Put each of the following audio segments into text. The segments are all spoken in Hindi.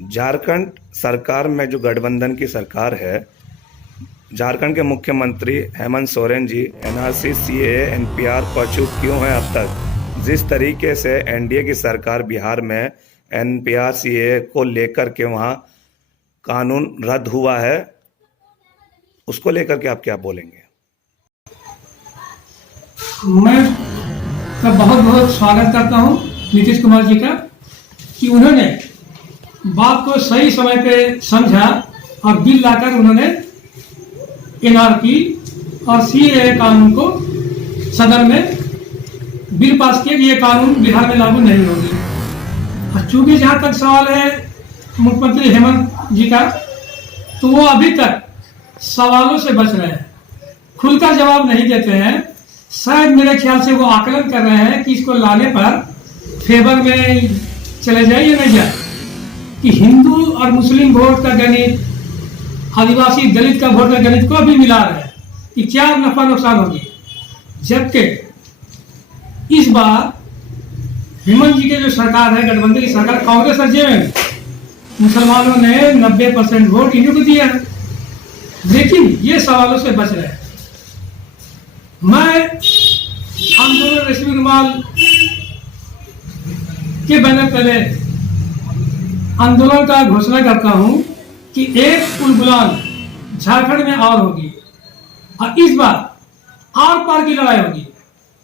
झारखंड सरकार में जो गठबंधन की सरकार है, झारखंड के मुख्यमंत्री Hemant Soren ji NRC, CAA, NPR पर चुप क्यों हैं अब तक? जिस तरीके से एनडीए की सरकार बिहार में एनपीआर, सीएए को लेकर के वहां कानून रद्द हुआ है, उसको लेकर के आप क्या बोलेंगे? मैं का बहुत बहुत स्वागत करता हूं नीतीश कुमार जी का कि उन्होंने बात को सही समय पे समझा और बिल लाकर उन्होंने एनआरपी और सीएए कानून को सदन में बिल पास किया कि ये कानून बिहार में लागू नहीं होगी। और चूंकि जहां तक सवाल है मुख्यमंत्री हेमंत जी का, तो वो अभी तक सवालों से बच रहे हैं, खुलकर जवाब नहीं देते हैं। शायद मेरे ख्याल से वो आकलन कर रहे हैं कि इसको लाने पर फेवर में चले जाए या नहीं जाए, कि हिंदू और मुस्लिम वोट का गणित, आदिवासी दलित का वोट का गणित को भी मिला रहे हैं कि क्या नफा नुकसान होगी। जबकि इस बार हेमंत जी की जो सरकार है, गठबंधन की सरकार, कांग्रेस और जेएमएम, मुसलमानों ने 90% वोट इन्हीं को दिया है, लेकिन ये सवालों से बच रहे हैं। मैं आंदोलन रेशमी रुमाल के बैनर तले आंदोलन का घोषणा करता हूं कि एक उलगुलान झारखंड में और होगी और इस बार आर पार की लड़ाई होगी।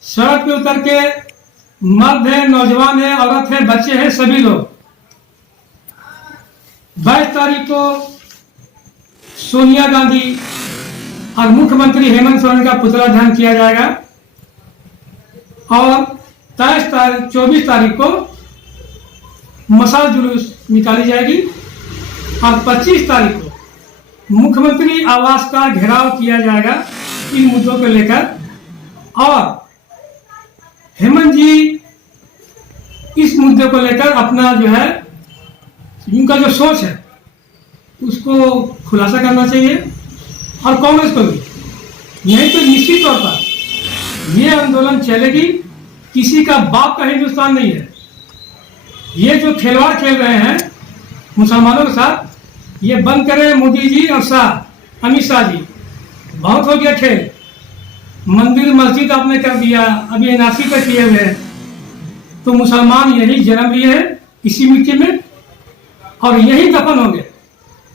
सड़क पे उतर के मर्द है, नौजवान है, औरत है, बच्चे हैं, सभी लोग 22 तारीख को सोनिया गांधी और मुख्यमंत्री हेमंत सोरेन का पुतला दहन किया जाएगा और 24 तारीख को मशाल जुलूस निकाली जाएगी और 25 तारीख को मुख्यमंत्री आवास का घेराव किया जाएगा इन मुद्दों को लेकर। और हेमंत जी इस मुद्दे को लेकर अपना जो है, उनका जो सोच है उसको खुलासा करना चाहिए और कांग्रेस को भी। नहीं तो निश्चित तौर पर यह आंदोलन चलेगी। किसी का बाप का हिंदुस्तान नहीं है। ये जो खिलवाड़ खेल रहे हैं मुसलमानों के साथ, ये बंद करें मोदी जी और शाह, अमित शाह जी। बहुत हो गया खेल। मंदिर मस्जिद आपने कर दिया, अभी एनआरसी पे किए हुए हैं। तो मुसलमान यही जन्म लिए हैं इसी मिट्टी में और यही दफन होंगे।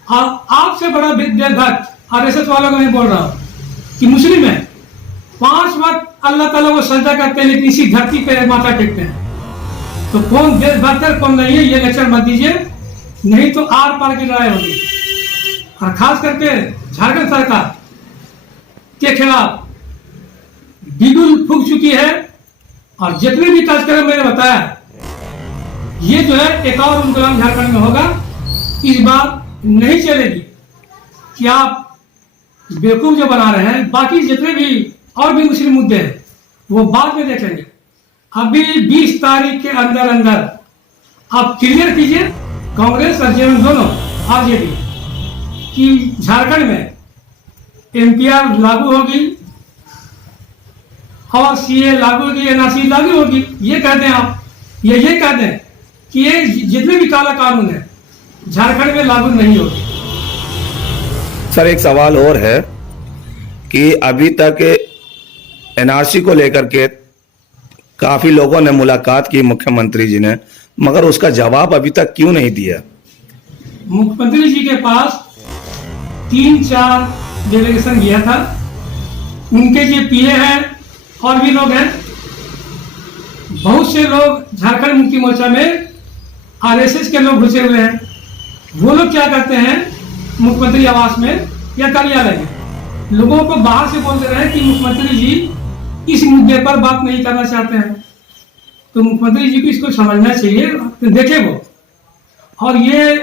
और आपसे बड़ा देशभक्त आरएसएस वालों को मैं बोल रहा हूं कि मुस्लिम है, 5 वक्त अल्लाह ताला को सजदा करते हैं, लेकिन इसी धरती पे माथा टेकते हैं। तो कौन देशभक्त है कौन नहीं है, ये लेक्चर मत दीजिए, नहीं तो आर पार की लड़ाई होगी। और खास करके झारखंड सरकार के खिलाफ बिगुल फूंक चुकी है और जितने भी कार्यक्रम मैंने बताया, ये जो है एक और उलगुलान झारखंड में होगा। इस बार नहीं चलेगी कि आप बेवकूफ जो बना रहे हैं। बाकी जितने भी और भी मुस्लिम मुद्दे हैं वो बाद में देखेंगे। अभी 20 तारीख के अंदर अंदर आप क्लियर कीजिए, कांग्रेस और जेएमएम दोनों, आरजेडी, कि झारखंड में एनपीआर लागू होगी और सीए लागू होगी, एनआरसी लागू होगी। ये कह दें आप, ये कह दें कि ये जितने भी काला कानून है झारखंड में लागू नहीं होगी। सर, एक सवाल और है कि अभी तक एनआरसी को लेकर के काफी लोगों ने मुलाकात की मुख्यमंत्री जी ने, मगर उसका जवाब अभी तक क्यों नहीं दिया? मुख्यमंत्री जी के पास 3-4 डेलीगेशन गया था, उनके जो पीए हैं और भी लोग हैं। बहुत से लोग झारखंड मुक्ति मोर्चा में आरएसएस के लोग घुसे हुए हैं। वो लोग क्या करते हैं, मुख्यमंत्री आवास में या कार्यालय में लोगों को बाहर से बोलते रहे कि मुख्यमंत्री जी इस मुद्दे पर बात नहीं करना चाहते हैं। तो मुख्यमंत्री जी को इसको समझना चाहिए, तो देखे वो। और ये